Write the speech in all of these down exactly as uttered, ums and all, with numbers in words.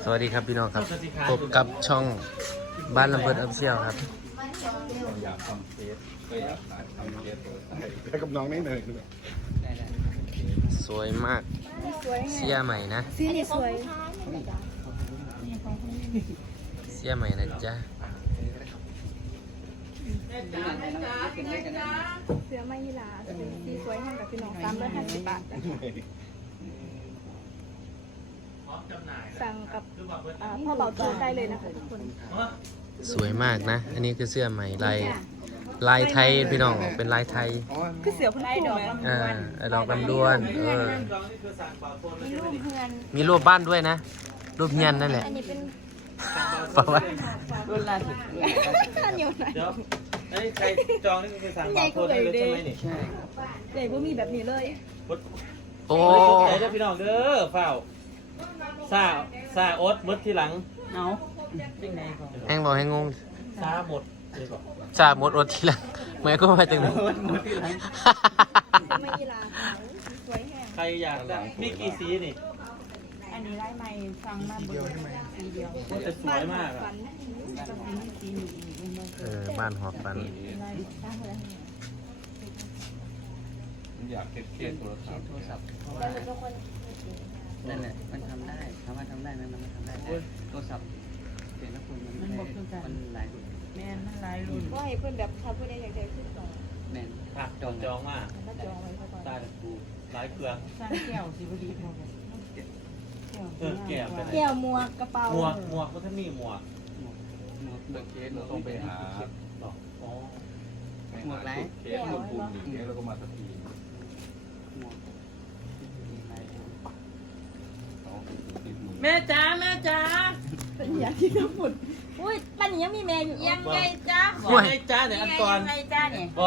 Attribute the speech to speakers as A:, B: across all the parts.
A: สวัสดีครับพี่น้องครับพบกับช่องบ้านลำเบิดอัพเชียลครับ
B: อยากทำเฟสก็อยากทำเฟสแล้วกับน้องนี่เลย
A: สวยมากเสื้อใหม่นะ
C: สีนี่สวย
A: เสื้อใหม่นะจ๊ะ
C: เสื้อไม่ยีหลาสีสวยให้กับพี่น้องสามร้อยห้าสิบบาทสั่งกับพ่อเบาโจได้เลยนะคะทุกคน
A: สวยมากนะอันนี้คือเสื้อใหม่ลายลายไทยพี่น้องเป็นลายไทย
C: คือเสือพุ่นคู่ไหม
A: อ่าดอกลำดวนเออ
C: มีรูปเพื่อน
A: มีรูปบ้านด้วยนะรูปเฮียนนั่นแหละ
C: อันนี้เป็น
A: เพราะว่า
D: รุ่นล่าสุด
C: ข้าวเหนียวหน่อย
E: เดี๋ยวไอ้ใครจองนี่คือสั่งบาร์โค้ดได้เลยใช่ไหมนี่
D: ใช่
C: ใหญ่บ่มีแบบนี้เลย
A: โอ้
E: ใจเด้อพี่น้องเด้อเฝ้าซาซาโอ๊ตมดที่หลัง
D: เอาเป็นไงของ
A: แห้งบอกให้งง
E: ซาหมดเลยบอก
A: จ่าหมดอดทีหลังเหมือนก็มาจากไหน
C: ไม่ยีหลาสวยแห้ง
E: ใครอยากได้มีกี่สีนี่
D: อันนี้ไล่ไม้ฟังมาเบอร์สีเดียว
E: แต่สวยมากอะ
C: ฝัน
D: ต้องมีสีหนึ่งอีกมัน
A: เออบ้านหอฟัน
D: ไล่ตั้งอะไร
B: อยากเทสเคสโทรศัพท์
D: โทรศัพท์เพราะว่านั่นแหละมันทำได้ถามว่าทำได้ไหมมันทำได้แต่โทรศัพท์เสียงนักคุณมันมันหลายรุ่นแม่นมันหลายรุ่น
C: ก็ให้เพื่อนแบบถ้าเพื่อนอยากได้ขึ้นต่อ
D: แม่น
E: ผักจองจองมาก
C: ถ้าจองไว้เขาก่อน
E: ตาดูหลายเครื่อง
D: สร้างแก้วสิพอดีพอ
E: เออแก้วเป็น
C: แก้วมัวกระเป๋า
E: หมวกหมวกก็ถ้ามีหมวก
D: หมวก
B: เลือกเคสเราต้องไปหา
E: บอกอ๋อ
D: หมวกไร
B: เคสคนภูมิหนึ่งเคสแล้วก็มาสักที
D: หมวก
E: แม่จ๋าแม่จ๋า
C: เป็นอย่างที่ทั้งหมดอุ้ยปันนี้ยังมีแม่อยู่
D: ยังไงจ๊ะ
E: บอกให้จ๋าเนี่ยอันก่อน
D: ยังไงจ๊ะเนี่ย
E: บอก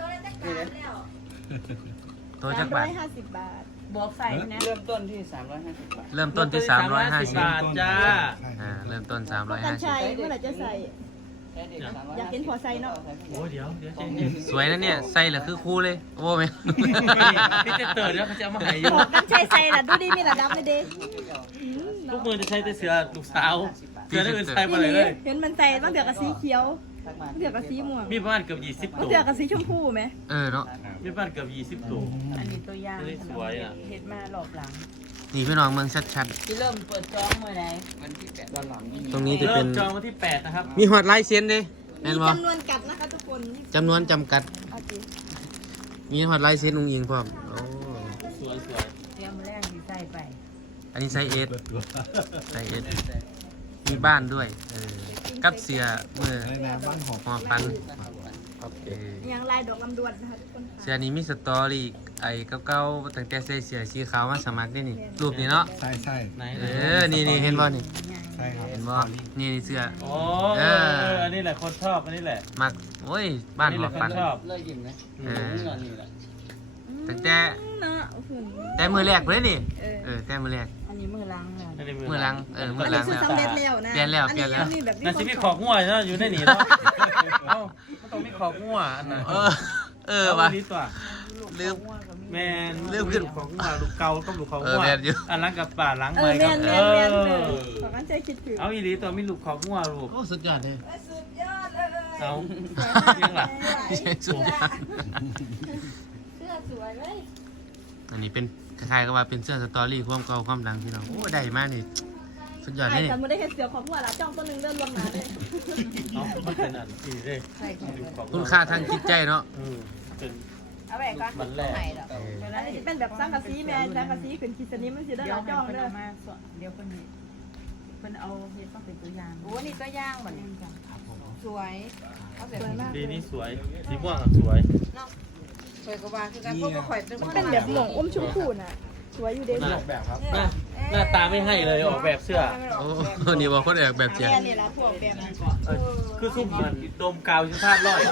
A: ตัว
C: สา
A: จั
C: ม
A: ก
C: ร้
A: บา
C: อ
A: ท
C: ยห้าสิบบาท
D: บอกใส่นะเริ่มต้นที่สามร้อยห้าสิบบาท
A: เริ่มต้นที่สามร้อยห้าสิบบ
E: าทจ้า
A: อ่าเริ่มต้นสามร้อย
C: กั
A: ห้าน สิบ
C: ชัยเมื่อไหร่จะใส่ อยากเห็นหัวไซเนาะ
E: โอ้ยเดี๋ยวเดี๋ยวเจ๊เจ๊
A: สวยนะเนี่ยใส่เหลือคือคู่เลยโอ้ไหม
E: พี่จะเติร์ดแล้วเขาจะเอามาให้อยู่
C: บอกกันชัยใส่น่ะดูดีมีระดับเลยเด้
E: ทุกมือจะใช้แต่เสือลูกสาวเสือได้อื่นใช้มาเลยเลย
C: เห็นมันใส่บางเดือกกับสีเขียวบางเดือกกับสีม่วง
E: มีประมาณเกือบยี่สิบบ
C: าง
E: ตัว
C: เดือกกับสีชมพูไหม
A: เออเนาะ
E: มีประมาณเกือบยี่สิบตัว
D: อันนี้ตัวอย่าง
E: อันนี้สวยอะ
D: เห็ดมาหลอบหลัง
A: นี่พี่น้องเมืองชัด
D: ที่เริ่มเปิดจองเมื่อไหร่วันที่แปดด้านหลัง
A: ๆตรงนี้จะ
E: เริ่
A: เป็
E: ม
A: น
E: จองวันที่แปดนะครับ
A: มีหอดลายเซ็นเด้
C: มี
A: แม่นบ่
C: จำนวนกัดนะคะทุกคน
A: จำนวนจำกัด
C: เอาสิ
A: มีหอดลายเซ็นอุ้งอิงพร้อมโอ้
E: สวยสวย
D: เตรียมแรกที่ใส่ไป
A: อันนี้ไซส์เอสไซส์เอสมีบ้านด้วยเออกับเสียมือหอฟันเออ
C: ยังลายดอกลำดวนนะคะทุกคนค่ะ
A: เสียนี้มีสตอรี่ไอ้เก่าๆตั้งแต่ใส่เสียสีขาวมาสมัครได้นี่รูปนี้เนาะ
B: ใช่ใช่
E: ไหน
A: เออนี่นี่เห็นบ่นี่
B: ใช่ครับ
A: เห็นบ่นี่เสื้อ
E: โอ้
A: เอ
E: เอ
A: อ
E: ออันนี้แหละคนชอบอันนี้แหละ
A: มักโอ้ยบ้าน
E: นี่
A: ห
E: แห
A: อ
E: ละค
A: ฟัน
E: นชอบ
D: เลยยิ้มนะ
A: เออ
D: นี่แหละ
A: ตั้งแต่
C: เนาะโอ้โห
A: แต่มือแรกเลยนี่
C: เออ
A: เออแต่มือแรก
D: อันนี้มือล้างเลย
E: อันนี้
A: มือหลังเออมื
C: อัน
A: หลั
C: นี้
A: ง
C: คือสำเร็จแล้วนะ
A: เปลี่ยนแล้วเปลี่ยนแล้ว
C: อัแบบ
E: นั่นสิมีขอกงัวเนาะอยู่ในนี่เนาะเอ้ามันต้องมีขอกงัวอันน่ะ
A: เออเออว่ะ
E: นนี้ตัว
A: ลืม
E: แม่น
A: เริ่มขึ้น
E: ของงัวลูกเก่าต้องลูกของ
A: เออ
E: งัว
A: แม่นอยู่
E: อันล้างกับป่าล้าง
C: เอ
E: ไป
C: อแม
E: กับ
C: นแม
E: เอน
C: แมนเล
E: อย
C: ขอกันใจคิดถึง
E: เอาอีหลีตัวมีลูกของงัวลูก
A: โอ้สุดยอดเลย
C: สุดยอดเลย
E: เอาเรียงหลัก
A: สุดยอด
C: เสื้อสวยเลย
A: อันนี้เป็นคล้ายๆกับว่าเป็นเสื้อสตอรี่ความเก่าความดังพี่น้องโอ้ได้มากนี่สุดยอดเล
C: ไอ้
A: ยนี่
C: สมมติได้แค่เสือของหัวละจ้องตัวหนึ่งเลื่อนลงมาเลย
E: เอามันเป็นอันที่ได้
D: ใส่ของ
E: ลูกของงัว
A: คุณค่าทางจิตใจเนาะ
E: อืมเป็น
D: เอาแหวนก่อน
E: มันแรก
A: เออ
C: อันนี้เป็นแบบสังกะสีแม่สังกะสีขึ้นขีดสนิมมันสิได้
D: เดี๋ยว
C: ละ
D: ให้
C: จ้อง
D: เพิ่น
C: เด้อ
D: เอามาสอนเดี๋ยวเพิ่นนี่เพิ่นเอาเฮ็ดต้องเป็นตัวอย่างโอ้นี่ตัวอย่างเหมือนกันสวยเอาแบบ
C: สวยมาก
E: ดีนี่สวยสีม่วงอะสวย
D: สวยกว่าคือกันพวกก็ข่อยเป็น
C: มันเป็นแบบหมวกอมชมพูน่ะสวยอยู่เด้
E: หน้า
B: แบบครับ
E: หน้าหน้าตาไม่ให้เลยออกแบบเสื้อ
A: โอ้นี่ว่าคนเอกแบบเจีย
C: แม่นี่ละพวกแบบ
E: เออคือซุ่มมันดมกาวชิ้นพาดร้อย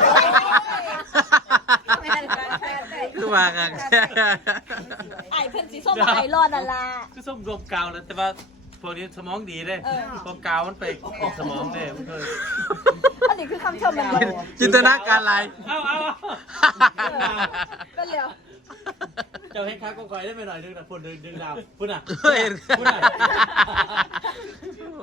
C: แม่นละแม่นได้
A: คือว่ากัน
C: ไอ้เพิ่นสีส้มไอ้รอดนั่นล่ะ
E: คือส้มรวมกาวนะแต่ว่าพวกนี้สมองดีเลยพอกาวมันไปออกสมองเลยมันเคย
C: อันนี้คือคำชมมันบ่
A: จินตนาการอะไร
E: เอาเอา
C: ก็เร็ว
E: เจ้าให้ค้าก็คอยได้ไปหน่อยนึงนะพุ่นดึงดึงดาวพุ่นอ่ะ
A: เห็น
E: พุ่นอ่ะ
A: โ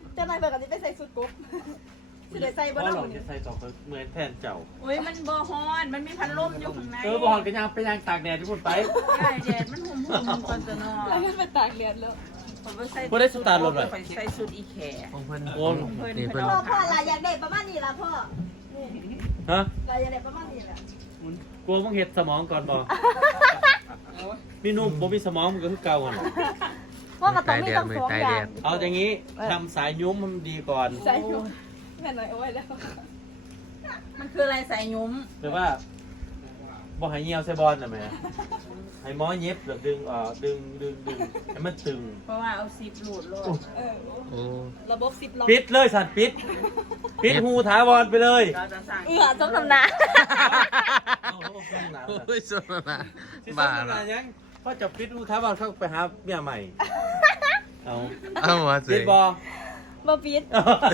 C: เจ้านายเบิกกันนี้ไปใส่สุดกุ๊บสิได้ใส่
E: เพ
C: บ่
E: ราะ
C: ได้
E: เรา
C: มื้อ
E: จะ
C: นี้
E: ใส่ต่อไปเหมือนแทนเจ้า
F: โอ้ยมันบ่ฮ้อนมันมีพัดลมอยู่ข้างใน
E: เออบอกกันยังไปยังตากแดดที่พูดไป
F: ใช่แดดมันหุ่มหุ่มมันก่อนจะนอน
C: แล้วมันไปตากแดดแล้ว
F: ผมก็ใส่
E: บ่ได้สตาร์ทรถเลย
F: ไปใส่สุดอีแข
A: ของเพิ่น
E: โอ้ย
A: นี่เพิ่น
C: พ่อพ่อลายอยากได้ประมาณนี้ล่ะพ่อ
E: ฮะ
C: ลายอยากได้ประมาณนี้ล่ะ
E: กลัวมึงเห็ดสมองก่อนบอกมีนุ่มบ่มีสมองมันก็คือเก่าอ่ะ
C: พ่อก็ต้องมีต้องสองอย่าง
E: เอาอย่างนี้ทำสายยุ้มมันดีก่อน
C: ใส่อยู่แม่หน่อยเอาไว้แล้ว
F: มันคืออะไรใส่ยุ้ม
E: หรือว่าบ่ให้เหี่ยวใส่บอลน่ะแม่ให้หมอเย็บแบบดึงเอ่อดึงดึงดึงให้มันตึง
F: เพราะว่าเอาซิปหลุดโลด
C: เออ
A: โอ้
C: ระบบสิบล็อก
E: ปิดเลยสันปิด ปิดหูถาวรไปเลย
F: เราจะสั่ง
C: เอื้อจงทำนา
E: เอาเอาเอาหนาว
A: โอ้ยสมมา
E: สิ
A: บ้า
E: สน
A: ละ
E: นยังพอจะปิดหูถาวรเข้าไปหาเมียใหม่เอา
A: เอาว่าสิ
E: ปิดบอ
C: บ่ปิด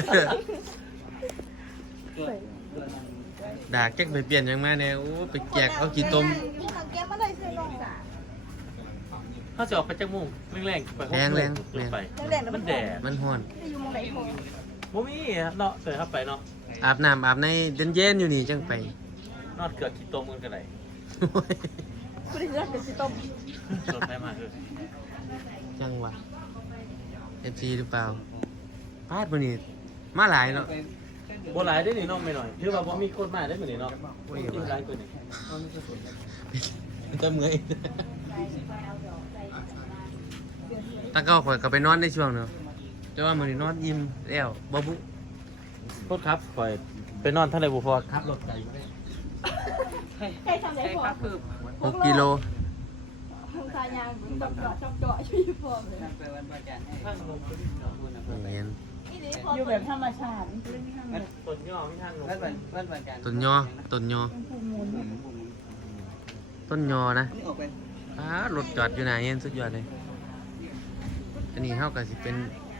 A: ดากแก๊กไปเปลี่ยนยังมาแน่โอ้ไปแจกเอากี่ต้ม
C: มีทางแก้มาได้ใส่ลง
E: เขาจะออกไปจากมุมแรงๆไป
A: แรงแรง
E: ลงไป
C: แรงๆแล้วมั
E: มัน
C: น
E: แดด
A: มันฮ้อน
C: จะอยู่หมองไหนพ่อ
E: บ่มีเนาะเสยเข้าไปเนาะ
A: อาบน้ำอาบในเย็นๆอยู่นี่จังไป
E: นอดเกือกขี้ตมกันกันไหน
A: โอ้ย
C: กูได้เลือกเป็นสิต้ม
E: สดไปมากเลย
A: จังหวะเอฟซีหรือเปล่าพลาดบ่นี่มาหลายเนาะ
E: บ่หลายได้นี่เน้องไม่หน่อยถือว่าบ่มีคนมาได้มื้อนี้เนาะ
A: โอ้ย
E: ที่หลายกว่านี้
A: มันจะเมื่อยตาเก้าข่อยก็ไปนอนในช่วงเนาะแต่ว่ามื้อนี้นอนอิ่มแล้วบ่บุ
E: โทษครับปล่อยไปนอนท่านใดบุพอครับรถไก่
C: ใกล้ทำไหน
F: ใส่
C: พ่อ
F: ข้าวคืบ
A: หกกิโล
C: ทางสายยางจอกเจาะจอกเจาะอยู่ที่พ่อเลย
D: ไปวันประจันให้
A: เห็น
C: นี่ดิพ่อ
F: อยู่แบบธรรมชาติไม่มีทางแบบ
E: ต้นย่อไม่ทางลง
D: วันวันประจัน
A: ต้นยอต้นยอต้นยอนะ
D: นี่ออกไป
A: อ้ารถจอดอยู่ไหนเห็นสุดยอดเลย อันนี้เท่ากับสิเป็น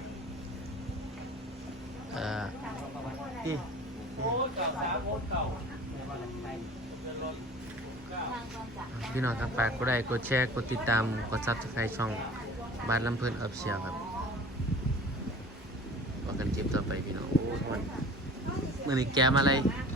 A: เอ่อนี่
E: โอ้เก่าสามโอ้เก่า
A: พี่น้องครับฝากกดไลค์กดแชร์กดติดตามกดซับสไครต์ช่องบ้านลำเพิ่นออฟเชียลครับว่ากันเจ็บต่อไปพี่น้องโอ้ยมันมื่อนี้แกมอะไร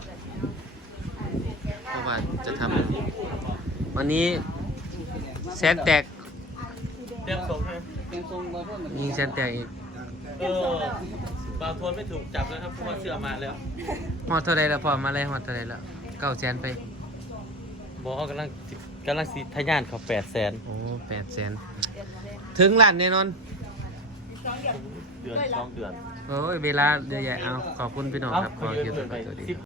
A: เพราะว่าจะทำวันนี้แสนแตก
E: เตรียมส่งให้
D: เตรียมทรงบอลพ่น
A: มีแสนแตกอีก
E: เออบางทวนไม่ถูกจับแล้วครับเพราะว่าเสื้อมาแล้ว
A: หอดเท่าไรแล้วพอมาเลยหอดเท่าไรแล้วเก้าแสนไป
E: บอกเขากำลังกำลังสิทะยานเขาแปดแสน
A: โอ้แปดแสนถึงล้านแน่นอน
E: เดือนสองเดือน
A: โอ้ยเวลาเยอะแยะเอาขอบคุณพี่น้องครับขอเกี่ยวกับตัวดี